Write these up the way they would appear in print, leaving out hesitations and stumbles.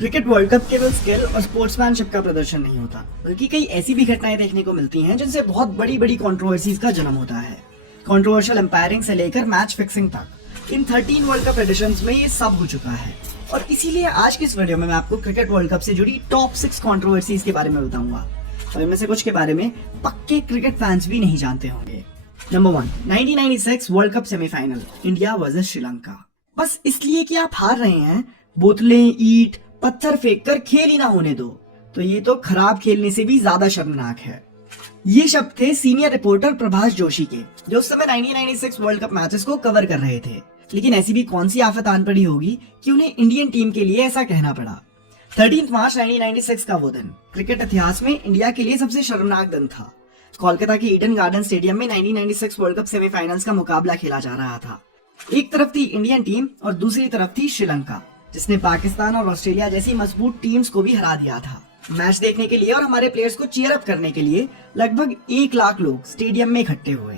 Cricket world cup केवल skill और sportsmanship का प्रदर्शन नहीं होता, बल्कि कई ऐसी भी घटनाएं देखने को मिलती हैं जिनसे बहुत बड़ी बड़ी कंट्रोवर्सीज का जन्म होता है। कंट्रोवर्शियल एम्पायरिंग से लेकर मैच फिक्सिंग तक इन 13 वर्ल्ड कप एडिशंस में ये सब हो चुका है। और इसीलिए आज की इस वीडियो में मैं आपको क्रिकेट वर्ल्ड कप से जुड़ी टॉप 6 कंट्रोवर्सीज के बारे में बताऊंगा, और इनमें से कुछ के बारे में पक्के क्रिकेट फैंस भी नहीं जानते होंगे। Number 1, 1996 world cup semifinal, India versus Sri Lanka. बस इसलिए कि आप हार रहे हैं, बोतलें, ईंट, पत्थर फेंक कर खेल ही ना होने दो, तो ये तो खराब खेलने से भी ज्यादा शर्मनाक है। ये शब्द थे सीनियर रिपोर्टर प्रभाष जोशी के, जो उस समय 1996 वर्ल्ड कप मैचेस को कवर कर रहे थे। लेकिन ऐसी भी कौन सी आफत आन पड़ी होगी कि उन्हें इंडियन टीम के लिए ऐसा कहना पड़ा। 13 मार्च 1996 का वो दिन क्रिकेट इतिहास में इंडिया के लिए सबसे शर्मनाक दिन था। कोलकाता के ईडन गार्डन स्टेडियम में 1996 वर्ल्ड कप सेमीफाइनल्स का मुकाबला खेला जा रहा था। एक तरफ थी इंडियन टीम और दूसरी तरफ थी श्रीलंका, जिसने पाकिस्तान और ऑस्ट्रेलिया जैसी मजबूत टीम्स को भी हरा दिया था। मैच देखने के लिए और हमारे प्लेयर्स को चीयर अप करने के लिए लगभग 1 लाख लोग स्टेडियम में इकट्ठे हुए।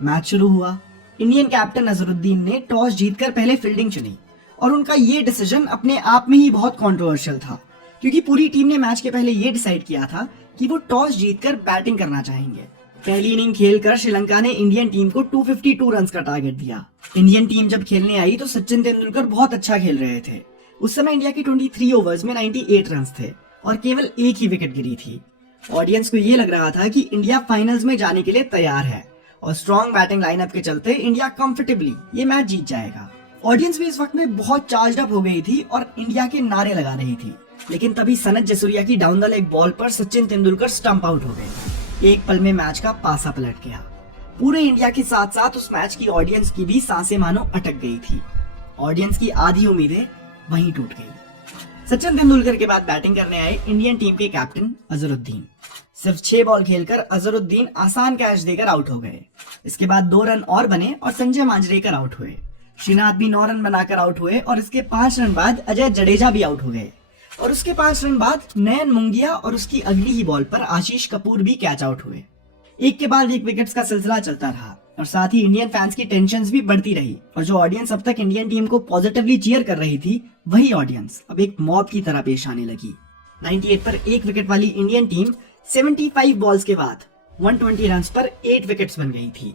मैच शुरू हुआ। इंडियन कैप्टन अजहरुद्दीन ने टॉस जीतकर पहले फील्डिंग चुनी, और उनका ये डिसीजन अपने आप में ही बहुत कंट्रोवर्शियल था, क्योंकि पूरी टीम ने मैच के पहले ये डिसाइड किया था कि वो टॉस जीतकर बैटिंग करना चाहेंगे। पहली इनिंग खेलकर श्रीलंका ने इंडियन टीम को 252 रन का टारगेट दिया। इंडियन टीम जब खेलने आई तो सचिन तेंदुलकर बहुत अच्छा खेल रहे थे। उस समय इंडिया की 23 ओवर्स में 98 रन थे और केवल एक ही विकेट गिरी थी। ऑडियंस को ये लग रहा था कि इंडिया फाइनल्स में जाने के लिए तैयार है, और स्ट्रॉन्ग बैटिंग लाइनअप के चलते इंडिया कंफर्टेबली ये मैच जीत जाएगा। ऑडियंस भी इस वक्त में बहुत चार्ज अप हो गई थी और इंडिया के नारे लगा रही थी। लेकिन तभी सनत जसूरिया की डाउन द लेग बॉल पर सचिन तेंदुलकर स्टंप आउट हो गए। एक पल में मैच का पासा पलट गया। पूरे इंडिया के साथ साथ उस मैच की ऑडियंस की भी सांसें मानो अटक गई थी। ऑडियंस की आधी उम्मीदें वहीं टूट गई। सचिन तेंदुलकर के बाद बैटिंग करने आए इंडियन टीम के कैप्टन अजहरुद्दीन। सिर्फ 6 बॉल खेलकर अजहरुद्दीन आसान कैच देकर आउट हो गए। इसके बाद 2 रन और बने और संजय मांजरेकर आउट हुए। श्रीनाथ भी 9 रन बनाकर आउट हुए, और इसके 5 रन बाद अजय जडेजा भी आउट हो गए, और उसके 5 रन बाद नयन मुंगिया और उसकी अगली ही बॉल पर आशीष कपूर भी कैच आउट हुए। एक के बाद एक विकेट्स का सिलसिला चलता रहा, और साथ ही इंडियन फैंस की टेंशन्स भी बढ़ती रही, और जो ऑडियंस अब तक इंडियन टीम को पॉजिटिवली चीयर कर रही थी, वही ऑडियंस अब एक मॉब की तरह पेश आने लगी। 98 पर 1 विकेट वाली इंडियन टीम 75 बॉल्स के बाद 120 रन पर 8 विकेट्स बन गई थी।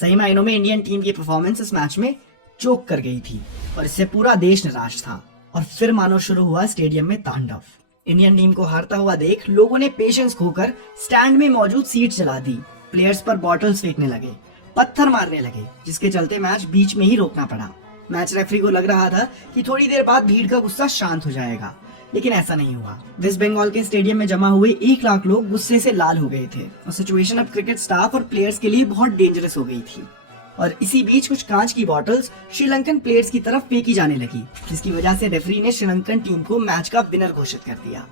सही मायनों में इंडियन टीम की परफॉर्मेंस इस मैच में चोक कर गई थी, और इससे पूरा देश निराश था। और फिर मानो शुरू हुआ स्टेडियम में तांडव। इंडियन टीम को हारता हुआ देख लोगों ने पेशेंस खोकर स्टैंड में मौजूद सीट जला दी, प्लेयर्स पर बॉटल्स फेंकने लगे, पत्थर मारने लगे, जिसके चलते मैच बीच में ही रोकना पड़ा। मैच रेफरी को लग रहा था कि थोड़ी देर बाद भीड़ का गुस्सा शांत हो जाएगा, लेकिन ऐसा नहीं हुआ। वेस्ट बंगाल के स्टेडियम में जमा हुए 1 लाख लोग गुस्से से लाल हो गए थे, और सिचुएशन अब क्रिकेट स्टाफ और प्लेयर्स के लिए बहुत डेंजरस हो गई थी। और इसी बीच कुछ कांच की बॉटल्स श्रीलंकन प्लेयर्स की तरफ फेंकी जाने लगी, जिसकी वजह से रेफरी ने श्रीलंकन टीम को मैच का विनर घोषित कर दिया।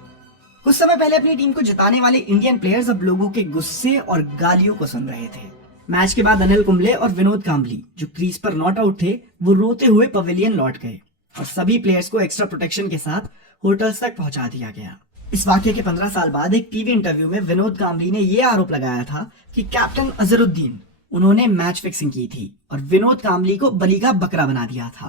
कुछ समय पहले अपनी टीम को जिताने वाले इंडियन प्लेयर्स अब लोगों के गुस्से और गालियों को सुन रहे थे। मैच के बाद अनिल कुंबले और विनोद कांबली, जो क्रीज पर नॉट आउट थे, वो रोते हुए पवेलियन लौट गए, और सभी प्लेयर्स को एक्स्ट्रा प्रोटेक्शन के साथ होटल्स तक पहुंचा दिया गया। इस वाकये के 15 साल बाद एक टीवी इंटरव्यू में विनोद कांबली ने यह आरोप लगाया था कि कैप्टन अजहरुद्दीन उन्होंने मैच फिक्सिंग की थी और विनोद कांबली को बलि का बकरा बना दिया था।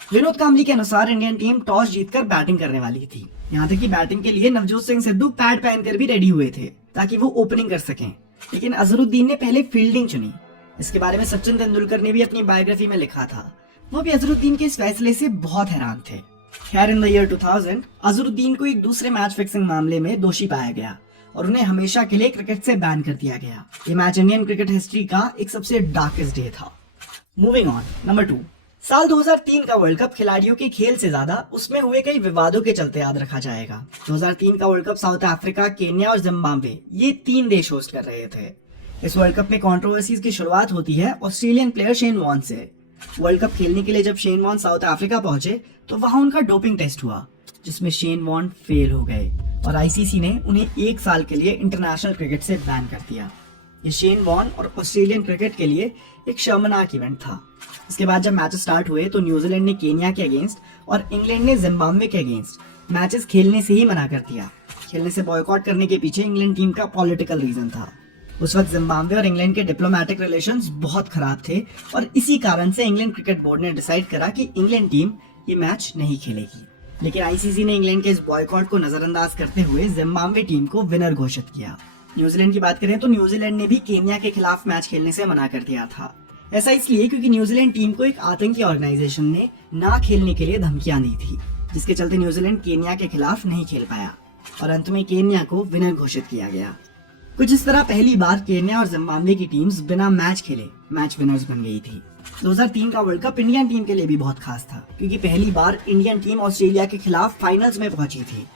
विनोद कांबली के अनुसार इंडियन टीम टॉस जीतकर बैटिंग करने वाली थी। यहाँ तक कि बैटिंग के लिए नवजोत सिंह सिद्धू पैड पहनकर भी रेडी हुए थे ताकि वो ओपनिंग कर सकें, लेकिन अजहरुद्दीन ने पहले फील्डिंग चुनी। इसके बारे में सचिन तेंदुलकर ने भी अपनी बायोग्राफी में लिखा था। वो भी अजहरुद्दीन के इस फैसले से बहुत हैरान थे। खैर, इन द ईयर 2000 अजहरुद्दीन को एक दूसरे मैच फिक्सिंग मामले में दोषी पाया गया, और उन्हें हमेशा के लिए क्रिकेट से बैन कर दिया गया। ये मैच इंडियन क्रिकेट हिस्ट्री का एक सबसे डार्केस्ट डे था। मूविंग ऑन, नंबर 2, साल 2003 का वर्ल्ड कप खिलाड़ियों के खेल से ज्यादा उसमें हुए कई विवादों के चलते याद रखा जाएगा। 2003 का world cup south Africa, Kenya और जिम्बाब्वे, ये 3 देश होस्ट कर रहे थे। इस वर्ल्ड कप में कंट्रोवर्सीज की शुरुआत होती है ऑस्ट्रेलियन प्लेयर शेन वॉर्न से। वर्ल्ड कप खेलने के लिए जब शेन वॉर्न साउथ अफ्रीका पहुंचे तो वहां उनका डोपिंग टेस्ट हुआ, जिसमें शेन वॉर्न फेल हो गए, और आईसीसी ने उन्हें 1 साल के लिए इंटरनेशनल क्रिकेट से बैन कर दिया। ये शेन वॉर्न और ऑस्ट्रेलियन क्रिकेट के लिए एक शर्मनाक इवेंट था। इसके बाद जब मैचेस स्टार्ट हुए तो न्यूजीलैंड ने केन्या के अगेंस्ट और इंग्लैंड ने जिम्बाब्वे के अगेंस्ट मैचेस खेलने से ही मना कर दिया। खेलने से बॉयकॉट करने के पीछे इंग्लैंड टीम का पॉलिटिकल रीजन था। उस वक्त जिम्बाब्वे और इंग्लैंड के डिप्लोमेटिक रिलेशंस बहुत खराब थे, और इसी कारण से इंग्लैंड क्रिकेट बोर्ड ने डिसाइड करा कि इंग्लैंड टीम ये मैच नहीं खेलेगी। लेकिन आईसीसी ने इंग्लैंड के इस बॉयकॉट को नजरअंदाज करते हुए जिम्बाब्वे टीम को विनर घोषित किया। न्यूजीलैंड की बात करें तो न्यूजीलैंड ने भी केन्या के खिलाफ मैच खेलने से मना कर दिया था। ऐसा इसलिए क्योंकि न्यूजीलैंड टीम को एक आतंकी ऑर्गेनाइजेशन ने ना खेलने के लिए धमकियां दी थी, जिसके चलते न्यूजीलैंड केन्या के खिलाफ नहीं खेल पाया और अंत में केन्या को विनर घोषित किया गया। कुछ इस तरह पहली बार केन्या और जिम्बाब्वे की टीम्स बिना मैच खेले मैच विनर्स बन गई थी। 2003 का वर्ल्ड कप इंडियन टीम के लिए भी बहुत खास था, क्योंकि पहली बार इंडियन टीम ऑस्ट्रेलिया के खिलाफ फाइनल्स में पहुंची थी।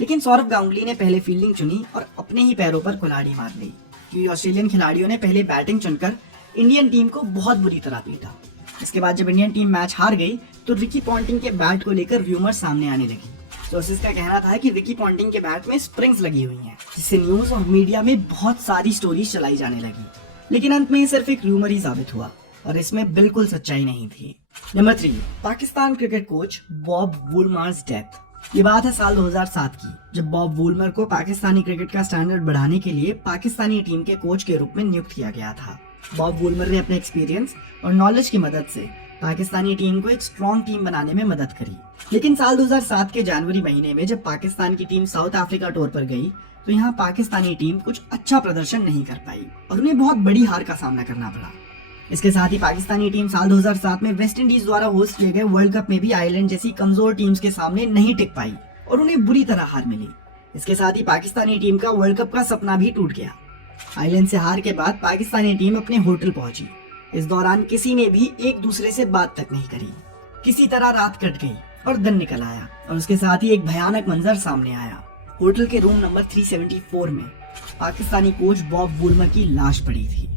लेकिन सौरव गांगुली ने पहले फील्डिंग चुनी और अपने ही पैरों पर कुल्हाड़ी मार ली, क्योंकि ऑस्ट्रेलियन खिलाड़ियों ने पहले बैटिंग चुनकर इंडियन टीम को बहुत बुरी तरह पीटा। इसके बाद जब इंडियन टीम मैच हार गई तो रिकी पॉन्टिंग के बैट को लेकर रूमर सामने आने लगी। सोर्सेज का कहना था कि रिकी पॉन्टिंग के बैट में स्प्रिंग्स लगी हुई हैं, जिससे न्यूज और मीडिया में बहुत सारी स्टोरीज चलाई जाने लगी। लेकिन अंत में ये सिर्फ एक रूमर ही साबित हुआ और इसमें बिल्कुल सच्चाई नहीं थी। Number 3, Pakistan cricket coach Bob Woolmer's death. ये बात है साल 2007 की, जब बॉब वुलमर को पाकिस्तानी क्रिकेट का स्टैंडर्ड बढ़ाने के लिए पाकिस्तानी टीम के कोच के रूप में नियुक्त किया गया था। बॉब वुलमर ने अपने एक्सपीरियंस और नॉलेज की मदद से पाकिस्तानी टीम को एक स्ट्रॉन्ग टीम बनाने में मदद करी। लेकिन साल 2007 के जनवरी महीने में जब पाकिस्तान की टीम साउथ अफ्रीका टूर पर गई तो यहाँ पाकिस्तानी टीम कुछ अच्छा प्रदर्शन नहीं कर पाई और उन्हें बहुत बड़ी हार का सामना करना पड़ा। इसके साथ ही पाकिस्तानी टीम साल 2007 में वेस्ट इंडीज द्वारा होस्ट किए गए वर्ल्ड कप में भी आयरलैंड जैसी कमजोर टीम्स के सामने नहीं टिक पाई और उन्हें बुरी तरह हार मिली। इसके साथ ही पाकिस्तानी टीम का वर्ल्ड कप का सपना भी टूट गया। आयरलैंड से हार के बाद पाकिस्तानी टीम अपने होटल पहुंची। इस दौरान किसी ने भी एक दूसरे से बात तक नहीं करी। किसी तरह रात कट गई और दिन निकल आया और उसके साथ ही एक भयानक मंजर सामने आया। होटल के रूम नंबर 374 में पाकिस्तानी कोच बॉब वुलमर की लाश पड़ी थी।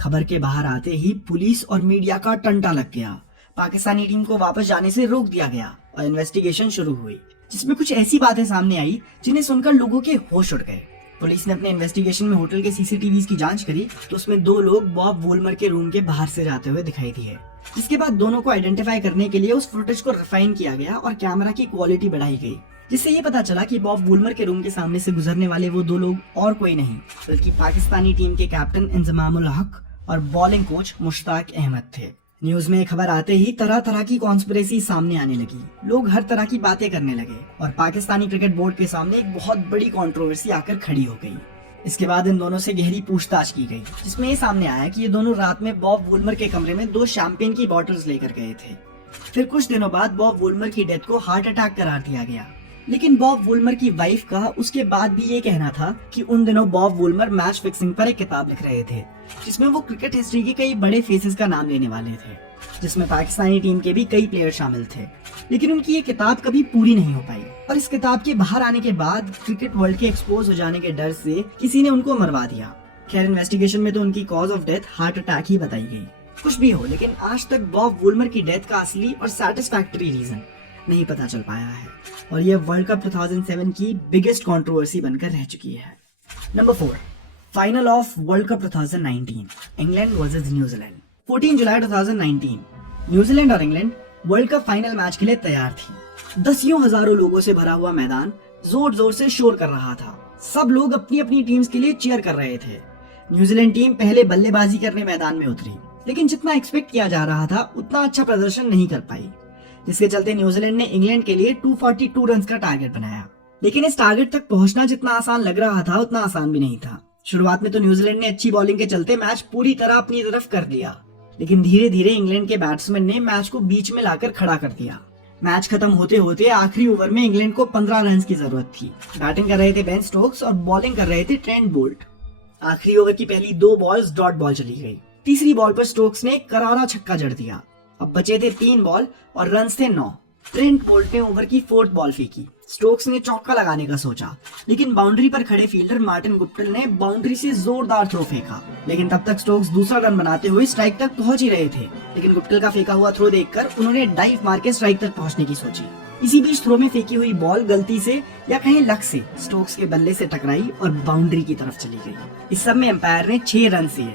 खबर के बाहर आते ही पुलिस और मीडिया का टंटा लग गया। पाकिस्तानी टीम को वापस जाने से रोक दिया गया और इन्वेस्टिगेशन शुरू हुई, जिसमें कुछ ऐसी बातें सामने आई जिन्हें सुनकर लोगों के होश उड़ गए। पुलिस ने अपने इन्वेस्टिगेशन में होटल के सीसीटीवी की जांच करी तो उसमें 2 लोग बॉब वुलमर के रूम के बाहर से जाते हुए दिखाई दिए। जिसके बाद दोनों को आइडेंटिफाई करने के लिए उस फुटेज को रिफाइन किया गया और कैमरा की क्वालिटी बढ़ाई गई, जिससे ये पता चला कि बॉब वुलमर के रूम के सामने से गुजरने वाले वो 2 लोग और कोई नहीं बल्कि पाकिस्तानी टीम के कैप्टन इंजमामुल हक और बॉलिंग कोच मुश्ताक अहमद थे। न्यूज में खबर आते ही तरह तरह की कॉन्स्पिरेसी सामने आने लगी। लोग हर तरह की बातें करने लगे और पाकिस्तानी क्रिकेट बोर्ड के सामने एक बहुत बड़ी कंट्रोवर्सी आकर खड़ी हो गई। इसके बाद इन दोनों से गहरी पूछताछ की गई, जिसमें ये सामने आया कि ये दोनों रात में बॉब वुलमर के कमरे में 2 शैंपेन की बॉटल्स लेकर गए थे। फिर कुछ दिनों बाद बॉब वुलमर की डेथ को हार्ट अटैक करार दिया गया। लेकिन बॉब वुलमर की वाइफ का उसके बाद भी ये कहना था कि उन दिनों बॉब वुलमर मैच फिक्सिंग पर एक किताब लिख रहे थे, जिसमें वो क्रिकेट हिस्ट्री के कई बड़े फेसेस का नाम लेने वाले थे, जिसमें पाकिस्तानी टीम के भी कई प्लेयर शामिल थे। लेकिन उनकी ये किताब कभी पूरी नहीं हो पाई और इस किताब के बाहर आने के बाद क्रिकेट वर्ल्ड के एक्सपोज हो जाने के डर से किसी ने उनको मरवा दिया। खैर, इन्वेस्टिगेशन में तो उनकी cause of death heart attack ही बताई गई। कुछ भी हो, लेकिन आज तक बॉब वुलमर की डेथ का असली और सैटिस्फैक्टरी रीजन नहीं पता चल पाया है और ये वर्ल्ड कप 2007 की बिगेस्ट कंट्रोवर्सी बनकर रह चुकी है। Number 4, final of world cup 2019, England versus New Zealand. 14 July 2019 New Zealand और England world cup final match के लिए तैयार थी। दसियों हजारों लोगों से भरा हुआ मैदान जोर जोर से शोर कर रहा था। सब लोग अपनी अपनी टीम्स के लिए चीयर कर रहे थे। न्यूजीलैंड टीम पहले बल्लेबाजी करने मैदान में उतरी, लेकिन जितना एक्सपेक्ट किया जा रहा था उतना अच्छा प्रदर्शन नहीं कर पाई, जिसके चलते न्यूजीलैंड ने इंग्लैंड के लिए 242 रन का टारगेट बनाया। लेकिन इस टारगेट तक पहुंचना जितना आसान लग रहा था उतना आसान भी नहीं था। शुरुआत में तो न्यूजीलैंड ने अच्छी बॉलिंग के चलते मैच पूरी तरह अपनी तरफ कर लिया, लेकिन धीरे धीरे इंग्लैंड के बैट्समैन ने मैच को बीच में लाकर खड़ा कर दिया। मैच खत्म होते होते आखिरी ओवर में इंग्लैंड को 15 रन की जरूरत थी। बैटिंग कर रहे थे बेन स्टोक्स और बॉलिंग कर रहे थे ट्रेंट बोल्ट। आखिरी ओवर की पहली 2 बॉल्स डॉट बॉल चली गई। तीसरी बॉल पर स्टोक्स ने करारा छक्का जड़ दिया। अब बचे थे 3 बॉल और रन्स थे 9। ट्रेंट बोल्ट ने ओवर की 4th बॉल फेंकी। स्टोक्स ने चौका लगाने का सोचा, लेकिन बाउंड्री पर खड़े फील्डर मार्टिन गुप्टिल ने बाउंड्री से जोरदार थ्रो फेंका। लेकिन तब तक स्टोक्स दूसरा रन बनाते हुए स्ट्राइक तक पहुंच ही रहे थे। लेकिन गुप्टिल का फेंका हुआ थ्रो देखकर उन्होंने डाइव मार के स्ट्राइक तक पहुंचने की सोची। इसी बीच थ्रो में फेंकी हुई बॉल गलती से या कहीं लक से स्टोक्स के बल्ले से टकराई और बाउंड्री की तरफ चली गई। इस सब में अंपायर ने 6 रन दिए।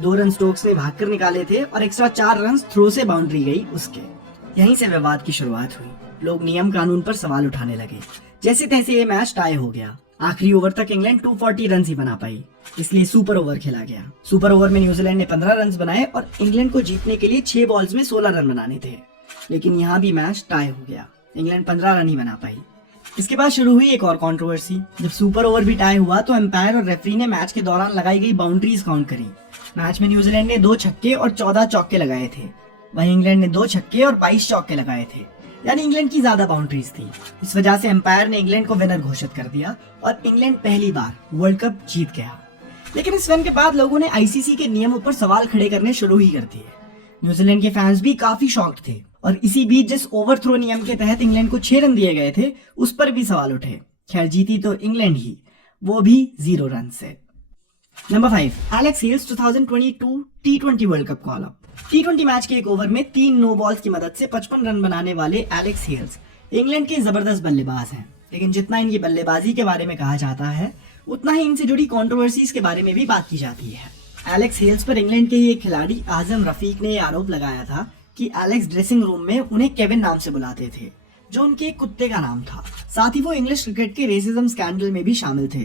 2 रन स्टोक्स ने भागकर निकाले थे और एक्स्ट्रा 4 रन थ्रो से बाउंड्री गई उसके। यहीं से विवाद की शुरुआत हुई। लोग नियम कानून पर सवाल उठाने लगे। जैसे तैसे ये मैच टाई हो गया। आखिरी ओवर तक इंग्लैंड 240 रन ही बना पाई, इसलिए सुपर ओवर खेला गया। सुपर ओवर में न्यूजीलैंड ने 15 रन बनाए और इंग्लैंड को जीतने के लिए 6 बॉल्स में 16 रन बनाने थे। लेकिन यहाँ भी मैच टाई हो गया। इंग्लैंड 15 रन ही बना पाई। इसके बाद शुरू हुई एक और कंट्रोवर्सी। जब सुपर ओवर भी टाई हुआ तो एम्पायर और रेफरी ने मैच के दौरान लगाई गई बाउंड्रीज काउंट करी। मैच में न्यूजीलैंड ने 2 छक्के और 14 चौके लगाए थे, वहीं इंग्लैंड ने 2 छक्के और 22 चौके लगाए थे, यानी इंग्लैंड की ज्यादा बाउंड्रीज थी। इस वजह से एम्पायर ने इंग्लैंड को विनर घोषित कर दिया और इंग्लैंड पहली बार वर्ल्ड कप जीत गया। लेकिन इस विन के बाद लोगों ने आईसीसी के नियमों पर सवाल खड़े करने शुरू ही कर दिए। न्यूजीलैंड के फैंस भी काफी शॉक्ड थे और इसी बीच जिस ओवरथ्रो नियम के तहत इंग्लैंड को 6 रन दिए गए थे उस पर भी सवाल उठे। खैर जीती तो इंग्लैंड ही, वो भी 0 रन से। नंबर 5, एलेक्स हेल्स 2022 टी20 वर्ल्ड कप कॉल अप। टी20 मैच के एक ओवर में 3 नो बॉल्स की मदद से 55 रन बनाने वाले एलेक्स हेल्स इंग्लैंड के जबरदस्त बल्लेबाज हैं। लेकिन जितना इनकी बल्लेबाजी के बारे में कहा जाता है उतना ही इनसे जुड़ी कंट्रोवर्सीज के बारे में भी बात की जाती है। एलेक्स हेल्स पर इंग्लैंड के ही एक खिलाड़ी आजम रफीक ने यह आरोप लगाया था कि एलेक्स ड्रेसिंग रूम में उन्हें केविन नाम से बुलाते थे, जो उनके एक कुत्ते का नाम था। साथ ही वो इंग्लिश क्रिकेट के रेसिज्म स्कैंडल में भी शामिल थे।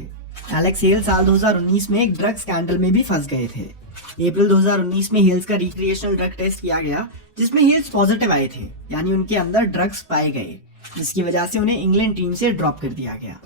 एलेक्स हेल्स साल 2019 में एक ड्रग स्कैंडल में भी फंस गए थे। अप्रैल 2019 में हेल्स का रिक्रिएशनल ड्रग टेस्ट किया गया जिसमें हेल्स पॉजिटिव आए थे, यानी उनके अंदर ड्रग्स पाए गए, जिसकी वजह से उन्हें इंग्लैंड टीम से ड्रॉप कर दिया गया।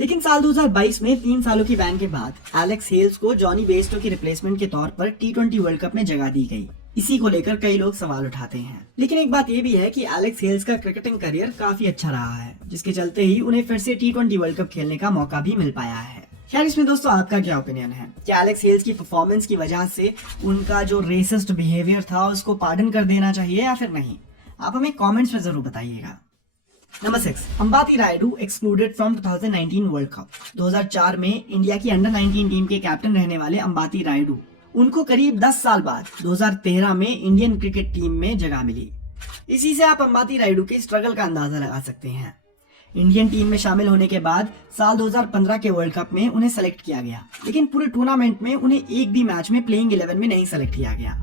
लेकिन साल 2022 में 3 सालों की बैन के बाद एलेक्स हेल्स को जॉनी बेस्टो की रिप्लेसमेंट के तौर पर टी20 वर्ल्ड कप में जगह दी गई। इसी को लेकर कई लोग सवाल उठाते हैं। लेकिन एक बात ये भी है कि एलेक्स हेल्स का क्रिकेटिंग करियर काफी अच्छा रहा है, जिसके चलते ही उन्हें फिर से टी20 वर्ल्ड कप खेलने का मौका भी मिल पाया है। खैर इसमें दोस्तों आपका क्या ओपिनियन है? क्या एलेक्स हेल्स की परफॉर्मेंस की वजह से उनका जो रेसिस्ट बिहेवियर था उसको पार्डन कर देना चाहिए या फिर नहीं? आप हमें कमेंट्स में जरूर बताइएगा। Number 6, Ambati Rayudu excluded from 2019 world cup. 2004 में इंडिया की अंडर 19 टीम के कैप्टन रहने वाले अंबाती रायडू, उनको करीब 10 साल बाद 2013 में इंडियन क्रिकेट टीम में जगह मिली। इसी से आप अंबाती रायडू के स्ट्रगल का अंदाजा लगा सकते हैं। इंडियन टीम में शामिल होने के बाद साल 2015 के वर्ल्ड कप में उन्हें सेलेक्ट किया गया, लेकिन पूरे टूर्नामेंट में उन्हें एक भी मैच में प्लेइंग 11 में नहीं सेलेक्ट किया गया।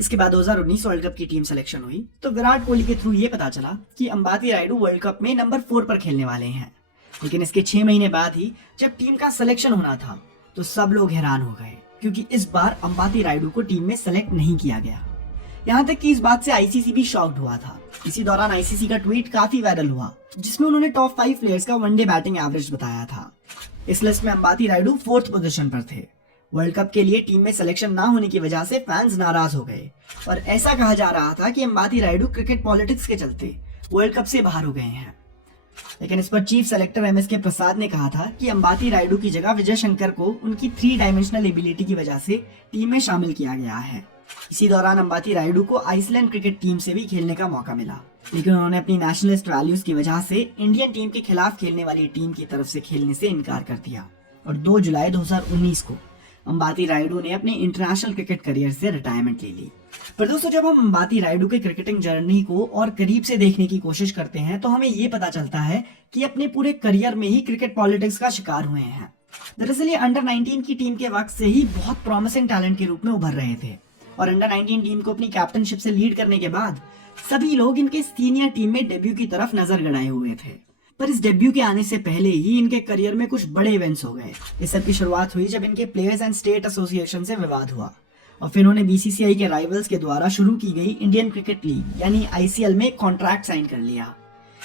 इसके बाद 2019 वर्ल्ड कप की टीम सिलेक्शन हुई तो विराट कोहली के थ्रू ये पता चला कि अंबाती रायडू वर्ल्ड कप में नंबर 4 पर खेलने वाले हैं। लेकिन इसके 6 महीने बाद ही जब टीम का सिलेक्शन होना था तो सब लोग हैरान हो गए, क्योंकि इस बार अंबाती रायडू को टीम में सेलेक्ट नहीं किया गया। यहाँ तक कि इस बात से आईसीसी भी शॉक्ड हुआ था। इसी दौरान आईसीसी का ट्वीट काफी वायरल हुआ जिसमें उन्होंने टॉप 5 प्लेयर्स का वनडे बैटिंग एवरेज बताया था। इस लिस्ट में अंबाती रायडू 4th पोजीशन पर थे। वर्ल्ड कप के लिए टीम में सिलेक्शन ना होने की वजह से फैंस नाराज हो गए और ऐसा कहा जा रहा था कि अंबाती रायडू क्रिकेट पॉलिटिक्स के चलते वर्ल्ड कप से बाहर हो गए हैं। लेकिन इस पर चीफ सेलेक्टर एमएसके प्रसाद ने कहा था कि अंबाती रायडू की जगह विजय शंकर को उनकी 3 डायमेंशनल एबिलिटी की वजह से टीम में शामिल किया गया है। इसी दौरान अंबाती रायडू को आइसलैंड क्रिकेट टीम से भी खेलने का मौका मिला, लेकिन उन्होंने अपनी नेशनलिस्ट वैल्यूज की वजह से इंडियन टीम के खिलाफ खेलने वाली टीम की तरफ से खेलने से इनकार कर दिया और 2 जुलाई 2019 को अंबाती रायडू ने अपने इंटरनेशनल क्रिकेट करियर से रिटायरमेंट ले ली। पर दोस्तों जब हम अंबाती रायडू के क्रिकेटिंग जर्नी को और करीब से देखने की कोशिश करते हैं तो हमें ये पता चलता है कि अपने पूरे करियर में ही क्रिकेट पॉलिटिक्स का शिकार हुए हैं। दरअसल ये अंडर 19 की टीम के वक्त से ही बहुत प्रॉमिसिंग टैलेंट के रूप में उभर रहे थे और अंडर 19 टीम को अपनी कैप्टनशिप से लीड करने के बाद सभी लोग इनके सीनियर टीम में डेब्यू की तरफ नजर गड़ाए हुए थे। पर इस डेब्यू के आने से पहले ही इनके करियर में कुछ बड़े इवेंट्स हो गए। इस सब की शुरुआत हुई जब इनके प्लेयर्स एंड स्टेट एसोसिएशन से विवाद हुआ और फिर उन्होंने बीसीसीआई के राइवल्स के द्वारा शुरू की गई इंडियन क्रिकेट लीग यानी आईसीएल में कॉन्ट्रैक्ट साइन कर लिया।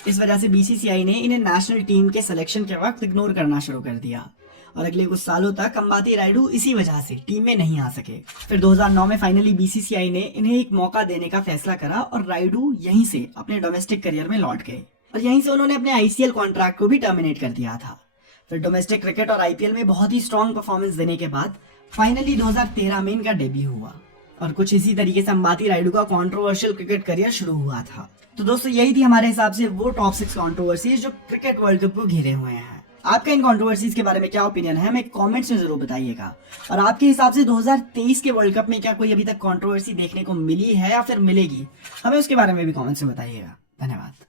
इस वजह से बीसीसीआई ने इन्हें नेशनल टीम के सिलेक्शन के वक्त इग्नोर करना शुरू कर दिया और अगले कुछ सालों तक अंबाती रायडू इसी वजह से टीम में नहीं आ सके। फिर 2009 में फाइनली बीसीसीआई ने इन्हें एक मौका देने का फैसला करा और रायडू यहीं से अपने डोमेस्टिक करियर में लौट गए और यहीं से उन्होंने अपने आईसीएल कॉन्ट्रैक्ट को भी टर्मिनेट कर दिया था। फिर डोमेस्टिक क्रिकेट और आईपीएल में बहुत ही स्ट्रॉन्ग परफॉर्मेंस देने के बाद फाइनली 2013 में इनका डेब्यू हुआ और कुछ इसी तरीके से अंबाती रायडू का कंट्रोवर्शियल क्रिकेट करियर शुरू हुआ था। तो दोस्तों यही थी हमारे हिसाब से वो टॉप 6 कंट्रोवर्सीज जो क्रिकेट वर्ल्ड कप को घेरे हुए हैं। आपका इन कंट्रोवर्सीज के बारे में क्या ओपिनियन है हमें कमेंट्स में जरूर बताइएगा। और आपके हिसाब से 2023 के वर्ल्ड कप में क्या कोई अभी तक कंट्रोवर्सी देखने को मिली है या फिर मिलेगी, हमें उसके बारे में भी कमेंट्स में बताइएगा। धन्यवाद।